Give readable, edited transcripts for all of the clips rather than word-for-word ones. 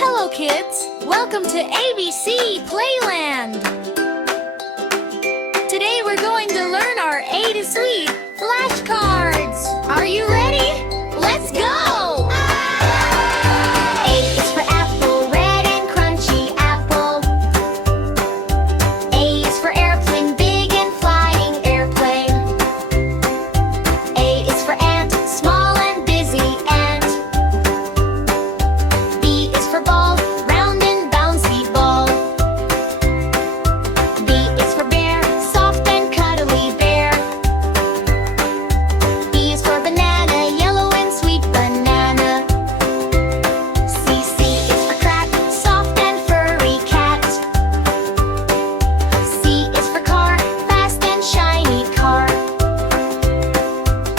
Hello, kids! Welcome to ABC Playland! Today we're going to learn our A to Z flashcards! Are you ready? Let's go! A is for apple, red and crunchy apple. A is for airplane, big and flying airplane. A is for ant, small and busy ant. B is for ball, round and bouncy ball. B is for bear, soft and cuddly bear. B is for banana, yellow and sweet banana. C is for cat, soft and furry cat. C is for car, fast and shiny car.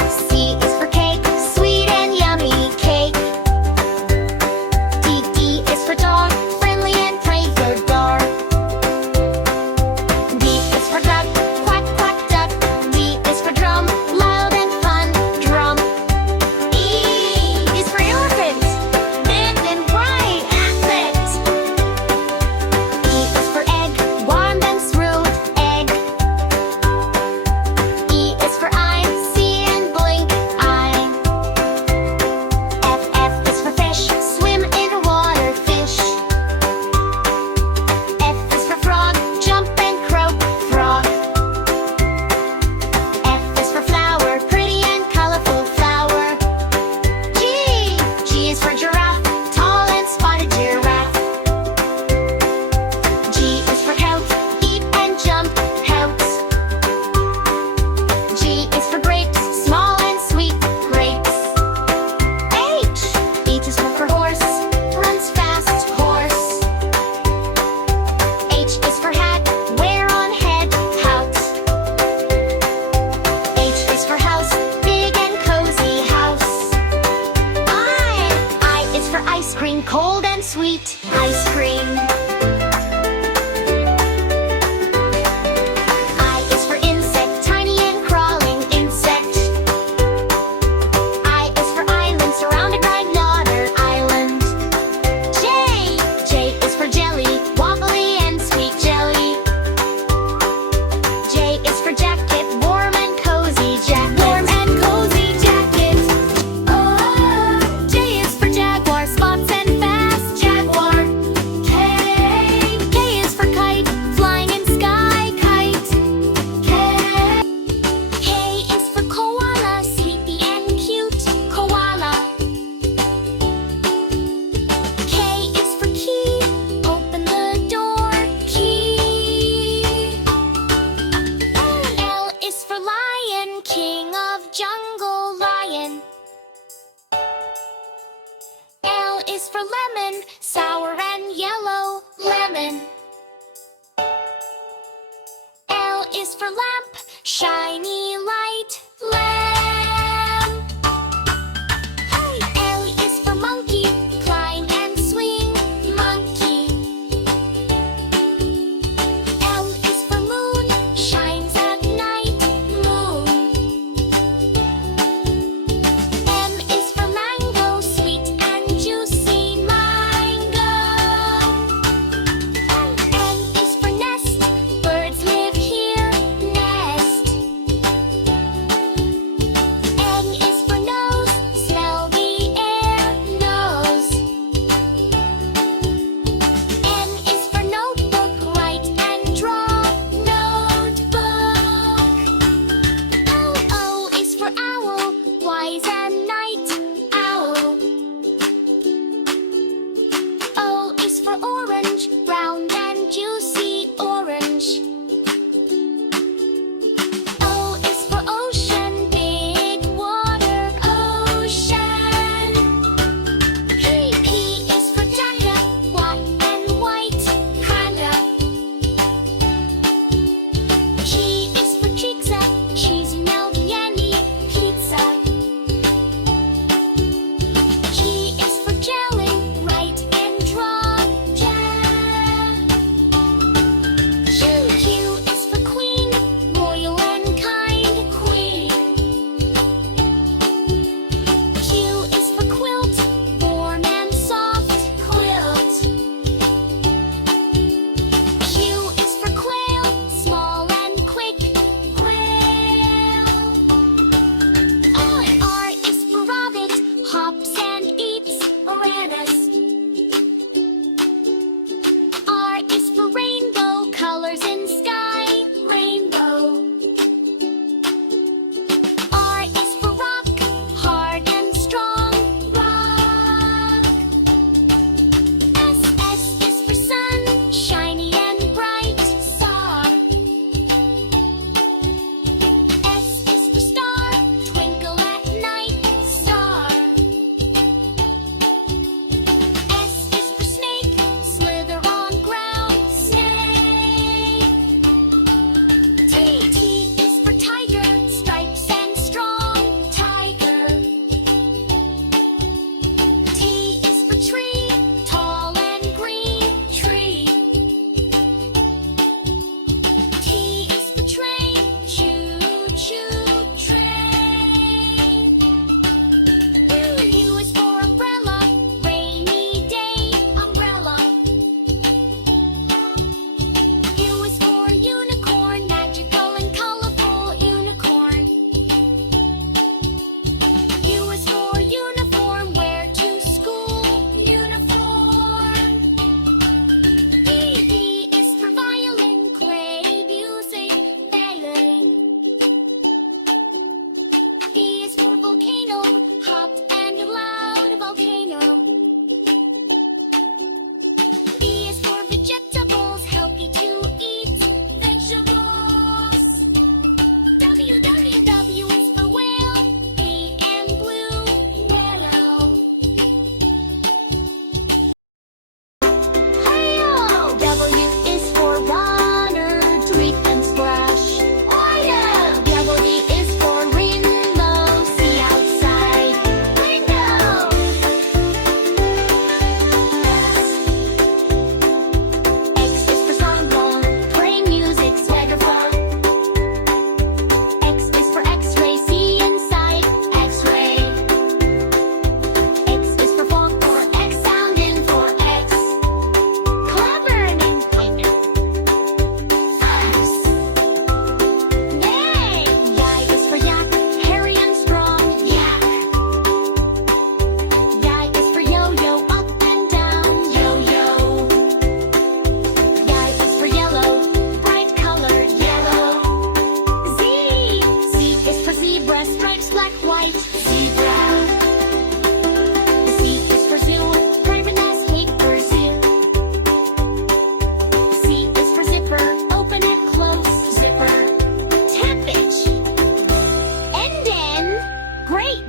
C is for cake, sweet and yummy cake. D is for dog, friendly and playful dog. D is for duck, quack quack duck. D is for drum, loud and fun drum. E is for elephant, big and bright elephant. E is for egg, warm and smooth egg. E is for eye, see and blink eye. F is for fish, swim in water fish. F is for frog, jump and croak frog. F is for flower, pretty and colorful flower. G is for giraffe, tall and spotted giraffe. G is for coat, eat and jump coat. G is for grapes, small and sweet grapes. H is for horse, runs fast horse. H is for hat, wear on head hat. H is for house, big and cozy house. I is for ice cream, cold and sweet ice cream. I is for insect, tiny and crawling insect. I is for island, surrounded by water island. J is for jelly, wobbly and sweet jelly. J is for jacket, warm and cozy jacket. Warm and cozy jacket. J is for jaguar, spots and fast jaguar. K is for kite, flying in sky kite. K is for koala, sleepy and cute koala. K is for key, open the door key. L is for lion, king of jungle lion. L is for lemon, sour and yellow lemon. L is for lamp, shiny light lamp. L is for monkey, climb and swing monkey. L is for moon, shines at night moon. M is for mango, sweet and juicy mango. N is for nest, birds live here, nest.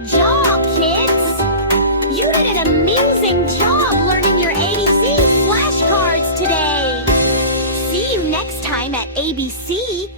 job, kids! You did an amazing job learning your ABC flashcards today! See you next time at ABC